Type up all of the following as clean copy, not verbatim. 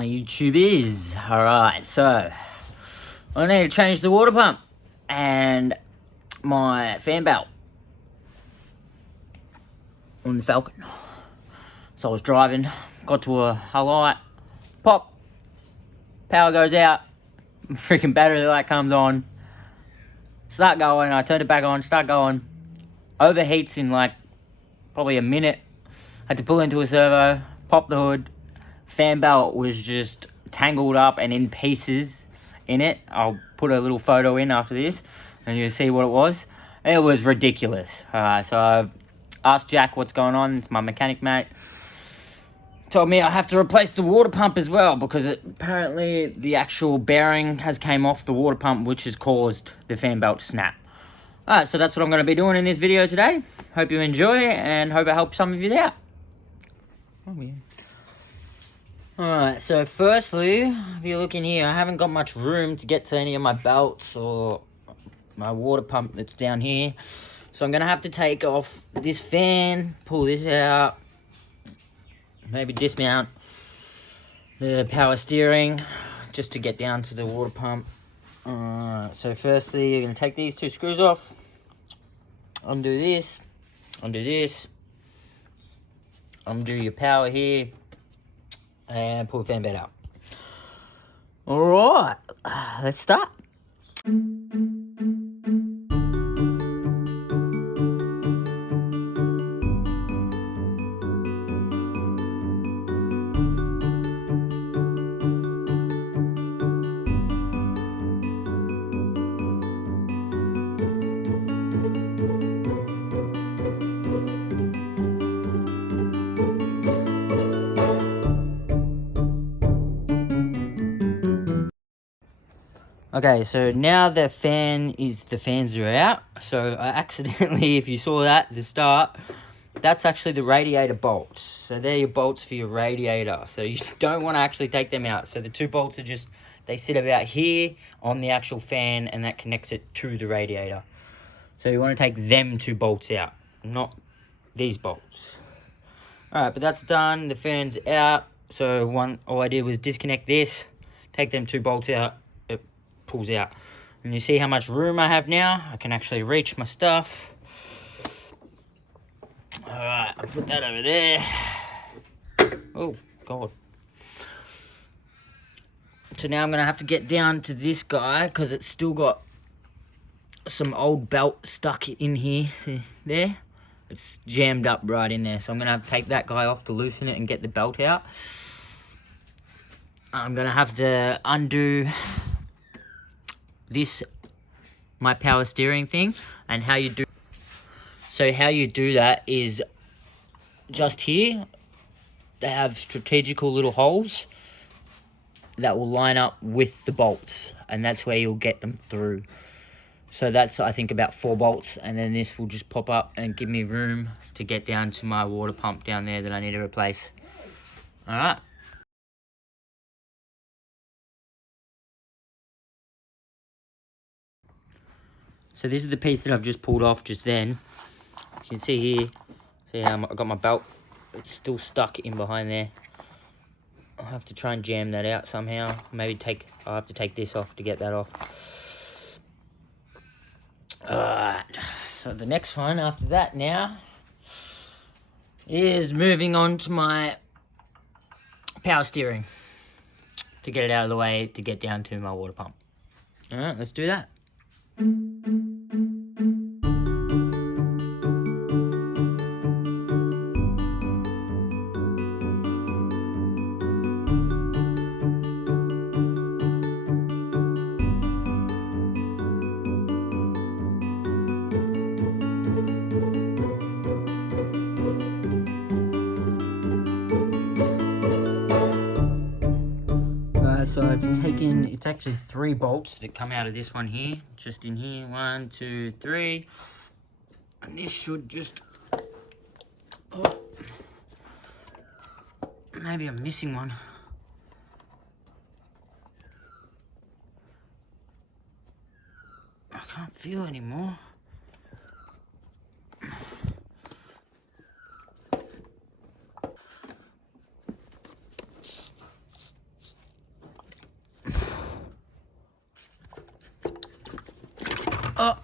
my YouTube is. Alright, so I need to change the water pump and my fan belt on the Falcon. So I was driving, got to a light, pop, power goes out, freaking battery light comes on, start going, I turned it back on, start going, overheats in like probably a minute, had to pull into a servo, pop the hood, fan belt was just tangled up and in pieces in it. I'll put a little photo in after this and you'll see what it was. It was ridiculous. So I've asked Jack what's going on. It's my mechanic mate. Told me I have to replace the water pump as well because apparently the actual bearing has came off the water pump, which has caused the fan belt to snap. Alright, so that's what I'm going to be doing in this video today. Hope you enjoy and hope I help some of you out. Oh, yeah. Alright, so firstly, if you look in here, I haven't got much room to get to any of my belts or my water pump that's down here. So I'm going to have to take off this fan, pull this out, maybe dismount the power steering just to get down to the water pump. So firstly, you're going to take these two screws off, undo this, undo your power here, and pull the fan bed out. Alright, let's start. Okay, so now the fans are out. So I accidentally, if you saw that at the start, that's actually the radiator bolts. So they're your bolts for your radiator. So you don't want to actually take them out. So the two bolts are just, they sit about here on the actual fan and that connects it to the radiator. So you want to take them two bolts out, not these bolts. Alright, but that's done, the fan's out. So all I did was disconnect this, take them two bolts out, it pulls out. And you see how much room I have now? I can actually reach my stuff. Alright, I'll put that over there. Oh, God. So now I'm going to have to get down to this guy because it's still got some old belt stuck in here. See, there? It's jammed up right in there. So I'm going to have to take that guy off to loosen it and get the belt out. I'm going to have to undo this, my power steering thing, and how you do. So how you do that is just here, they have strategical little holes that will line up with the bolts, and that's where you'll get them through. So that's, I think, about 4 bolts, and then this will just pop up and give me room to get down to my water pump down there that I need to replace. Alright. So this is the piece that I've just pulled off just then. You can see here, see how I got my belt, it's still stuck in behind there. I'll have to try and jam that out somehow. Maybe I'll have to take this off to get that off. Alright, so the next one after that now is moving on to my power steering to get it out of the way to get down to my water pump. Alright, let's do that. So I've taken, it's actually 3 bolts that come out of this one here, just in here, 1, 2, 3, and this should just, oh, maybe I'm missing one. I can't feel anymore. Oh,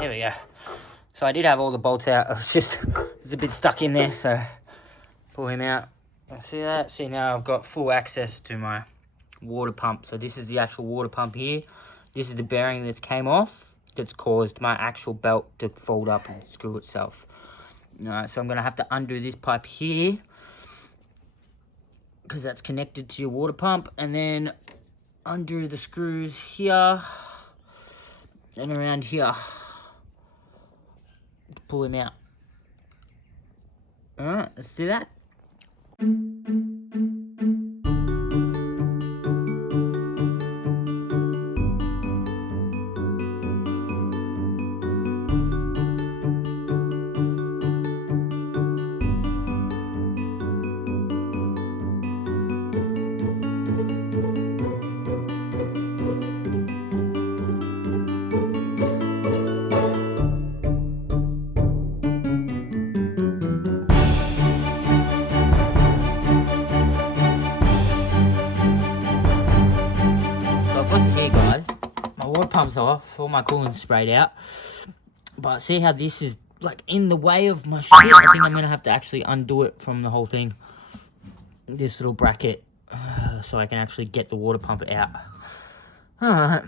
there we go. So I did have all the bolts out. It's a bit stuck in there, so pull him out. See that? See, now I've got full access to my water pump. So this is the actual water pump here. This is the bearing that's came off, that's caused my actual belt to fold up and screw itself. Alright, so I'm going to have to undo this pipe here, because that's connected to your water pump, and then undo the screws here and around here to pull him out. Alright, let's do that. Here, guys, my water pump's off, all my coolant's sprayed out, but see how this is like in the way of my shit? I think I'm gonna have to actually undo it from the whole thing, this little bracket, so I can actually get the water pump out. Alright.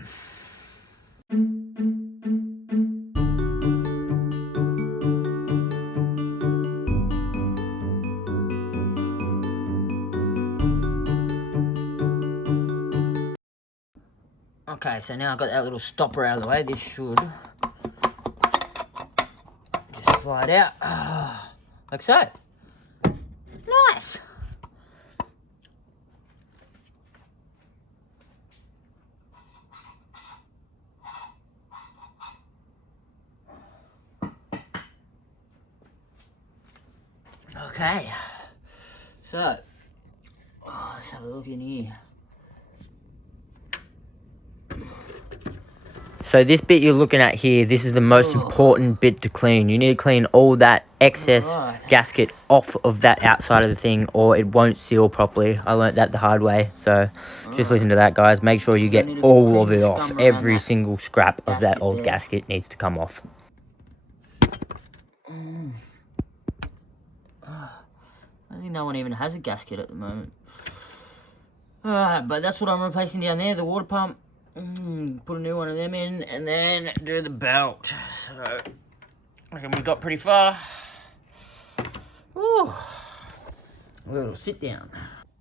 Okay, so now I've got that little stopper out of the way. This should just slide out, like so. Nice. Okay, so let's have a look in here. So this bit you're looking at here, this is the most important bit to clean. You need to clean all that excess gasket off of that outside of the thing, or it won't seal properly. I learnt that the hard way, so just listen to that, guys. Make sure you get all of it off. Every single scrap of that old gasket needs to come off. I think no one even has a gasket at the moment. Alright, but that's what I'm replacing down there, the water pump. Put a new one of them in, and then do the belt. So, I reckon we got pretty far. Ooh, a little sit down.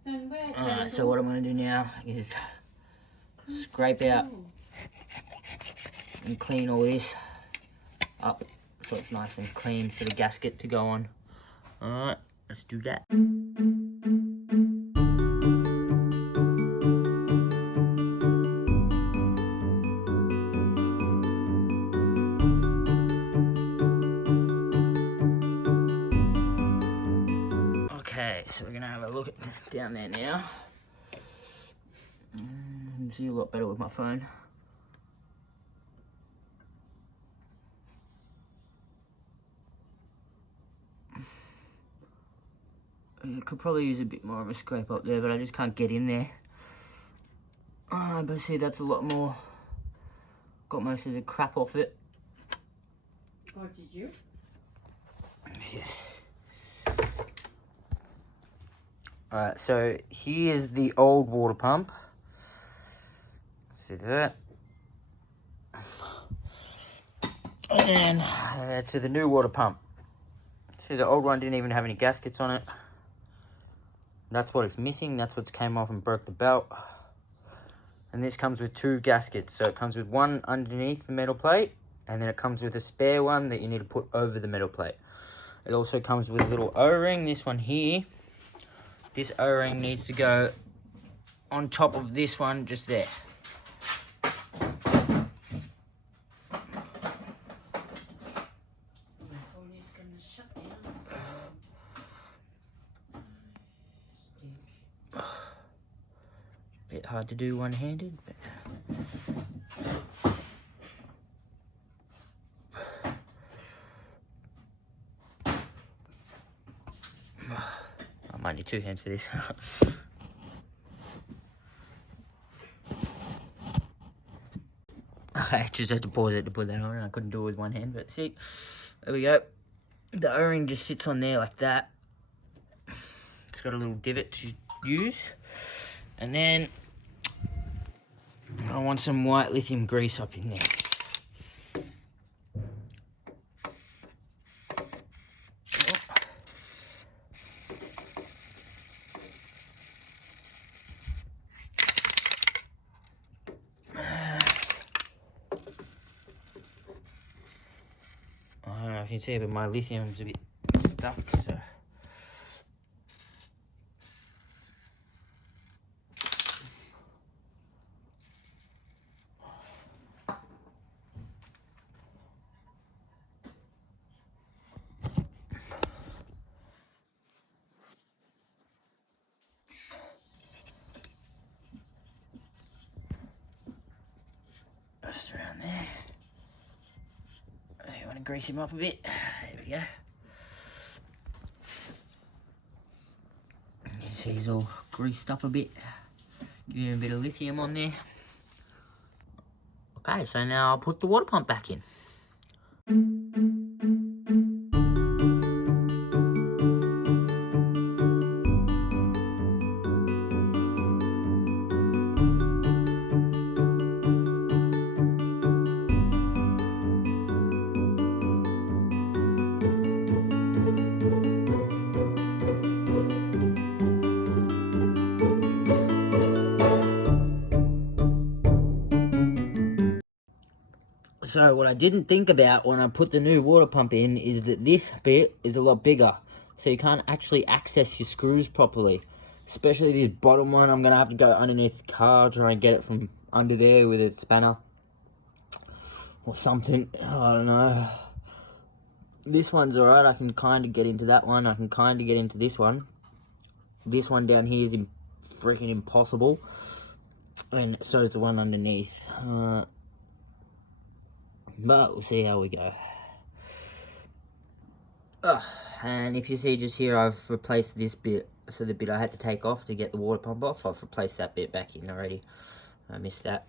Alright, so what I'm going to do now is scrape out and clean all this up so it's nice and clean for the gasket to go on. Alright, let's do that. Okay, so we're going to have a look down there now. See a lot better with my phone. I could probably use a bit more of a scrape up there, but I just can't get in there. But see, that's a lot more. Got most of the crap off it. Oh, did you? Yeah. Alright, so here's the old water pump. See that? And to the new water pump. See, the old one didn't even have any gaskets on it. That's what it's missing. That's what's came off and broke the belt. And this comes with 2 gaskets. So it comes with one underneath the metal plate, and then it comes with a spare one that you need to put over the metal plate. It also comes with a little O-ring, this one here. This O-ring needs to go on top of this one, just there. Bit hard to do one-handed, but... I might need 2 hands for this. I just had to pause it to put that on, and I couldn't do it with one hand, but see, there we go. The O-ring just sits on there like that. It's got a little divot to use, and then I want some white lithium grease up in there. I don't know if you can see, but my lithium's a bit stuck, so. Just around there. I want to grease him up a bit. There we go. You see he's all greased up a bit. Give him a bit of lithium on there. Okay, so now I'll put the water pump back in. So what I didn't think about when I put the new water pump in is that this bit is a lot bigger. So you can't actually access your screws properly. Especially this bottom one, I'm going to have to go underneath the car, try and get it from under there with a spanner. Or something, I don't know. This one's alright, I can kind of get into that one, I can kind of get into this one. This one down here is freaking impossible. And so is the one underneath. But we'll see how we go. And if you see just here, I've replaced this bit. So the bit I had to take off to get the water pump off, I've replaced that bit back in already. I missed that.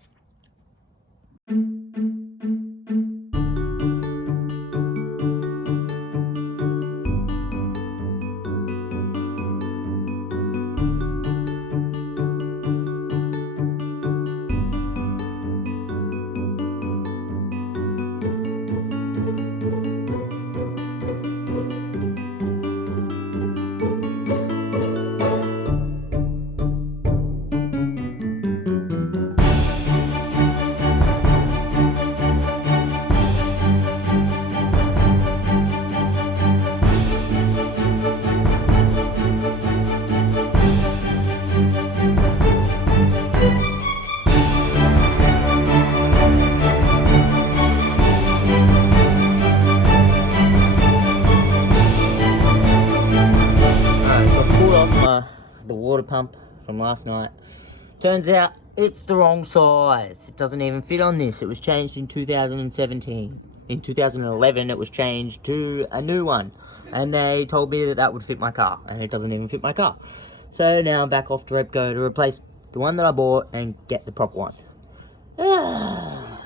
The water pump from last night. Turns out it's the wrong size. It doesn't even fit on this. It was changed in 2017. In 2011 it was changed to a new one, and they told me that that would fit my car, and it doesn't even fit my car. So now I'm back off to Repco to replace the one that I bought and get the proper one.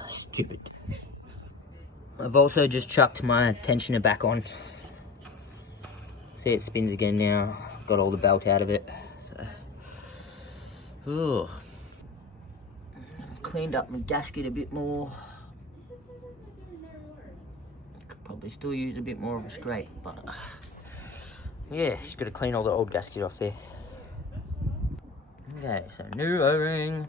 Stupid. I've also just chucked my tensioner back on. See, it spins again now. Got all the belt out of it. So, cleaned up my gasket a bit more. Could probably still use a bit more of a scrape, but yeah, just got to clean all the old gasket off there. Okay, so new O-ring.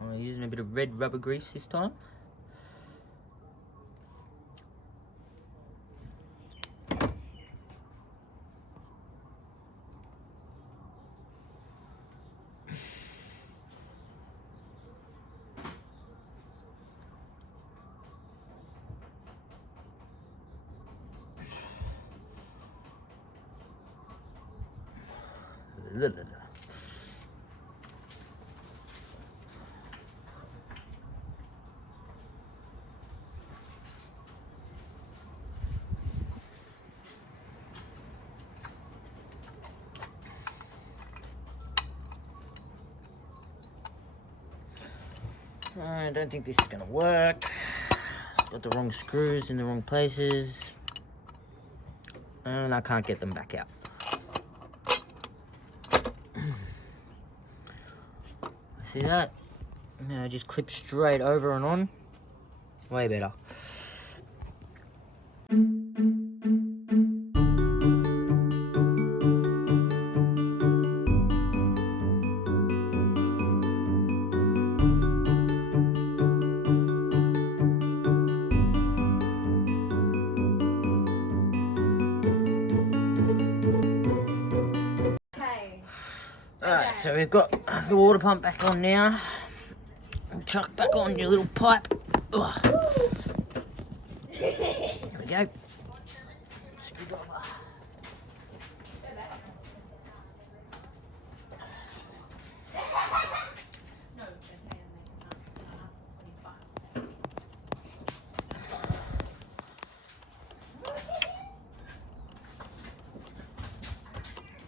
I'm using a bit of red rubber grease this time. I don't think this is gonna work. It's got the wrong screws in the wrong places. And I can't get them back out. See that? Now just clip straight over and on. Way better. Alright, so we've got the water pump back on now. Chuck back on your little pipe. Ugh. There we go. Screwdriver.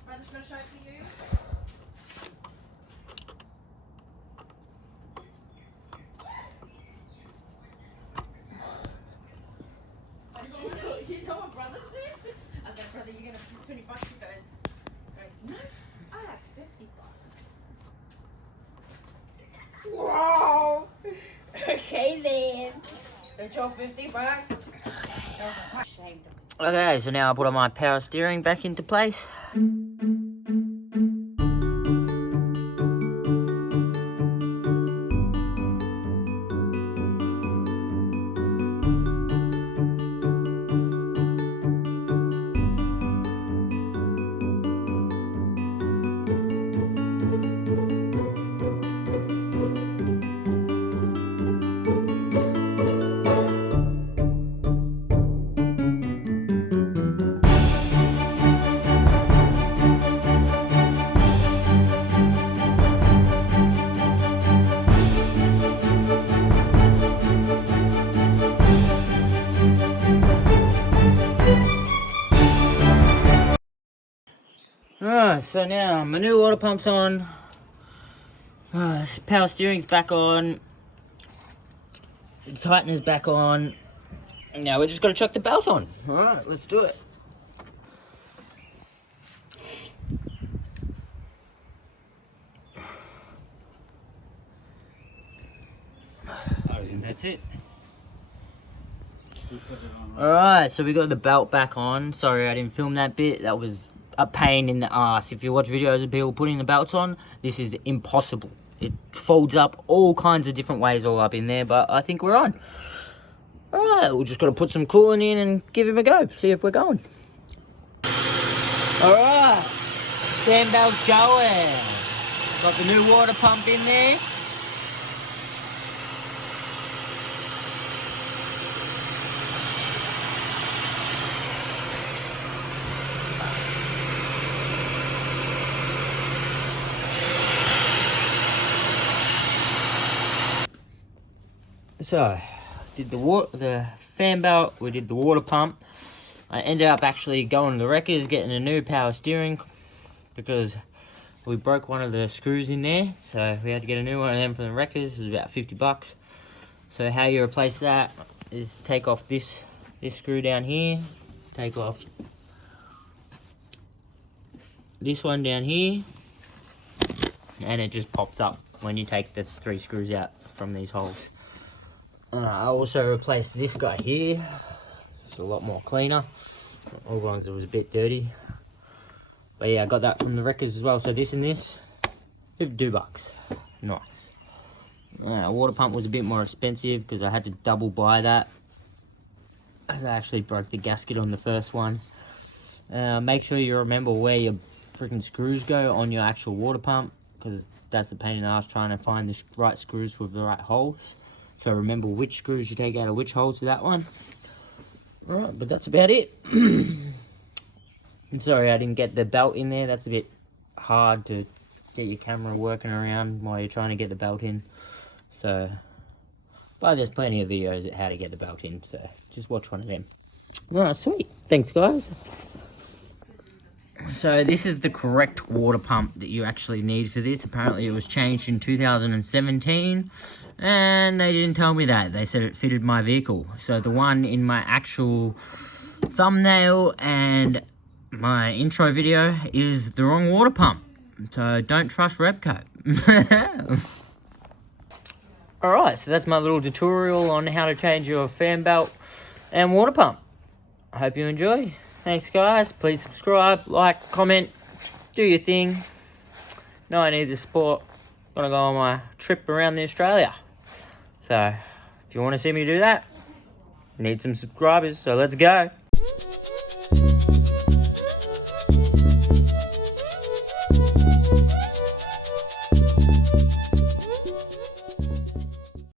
Brother's gonna show it for you. You know what brother did? I said, brother, you're gonna put $20. He goes, no, I have $50. Whoa! Okay then. It's your $50. Okay, so now I put on my power steering back into place. Alright, so now my new water pump's on. Power steering's back on. The tightener's back on. And now we're just got to chuck the belt on. Alright, let's do it. I reckon that's it. Alright, so we got the belt back on. Sorry I didn't film that bit. That was a pain in the ass. If you watch videos of people putting the belts on, this is impossible. It folds up all kinds of different ways all up in there, but I think we're on. Alright, we're just got to put some coolant in and give him a go. See if we're going. Alright, fan belt's going. Got the new water pump in there. So, did the fan belt, we did the water pump. I ended up actually going to the wreckers, getting a new power steering because we broke one of the screws in there. So we had to get a new one of them from the wreckers. It was about $50. So how you replace that is take off this screw down here, take off this one down here, and it just pops up when you take the 3 screws out from these holes. I also replaced this guy here. It's a lot more cleaner. All ones it was a bit dirty. But yeah, I got that from the wreckers as well. So this and this, $52. Nice. Water pump was a bit more expensive because I had to double buy that, as I actually broke the gasket on the first one. Make sure you remember where your freaking screws go on your actual water pump, because that's a pain in the ass trying to find the right screws with the right holes. So remember which screws you take out of which holes to that one. Alright, but that's about it. I'm sorry I didn't get the belt in there. That's a bit hard to get your camera working around while you're trying to get the belt in. So, but there's plenty of videos at how to get the belt in. So just watch one of them. Alright, sweet. Thanks guys. So this is the correct water pump that you actually need for this. Apparently it was changed in 2017 and they didn't tell me that. They said it fitted my vehicle. So the one in my actual thumbnail and my intro video is the wrong water pump. So don't trust Repco. Alright, so that's my little tutorial on how to change your fan belt and water pump. I hope you enjoy. Thanks guys, please subscribe, like, comment, do your thing. No, I need the support. Gonna go on my trip around the Australia. So, if you want to see me do that, need some subscribers, so let's go.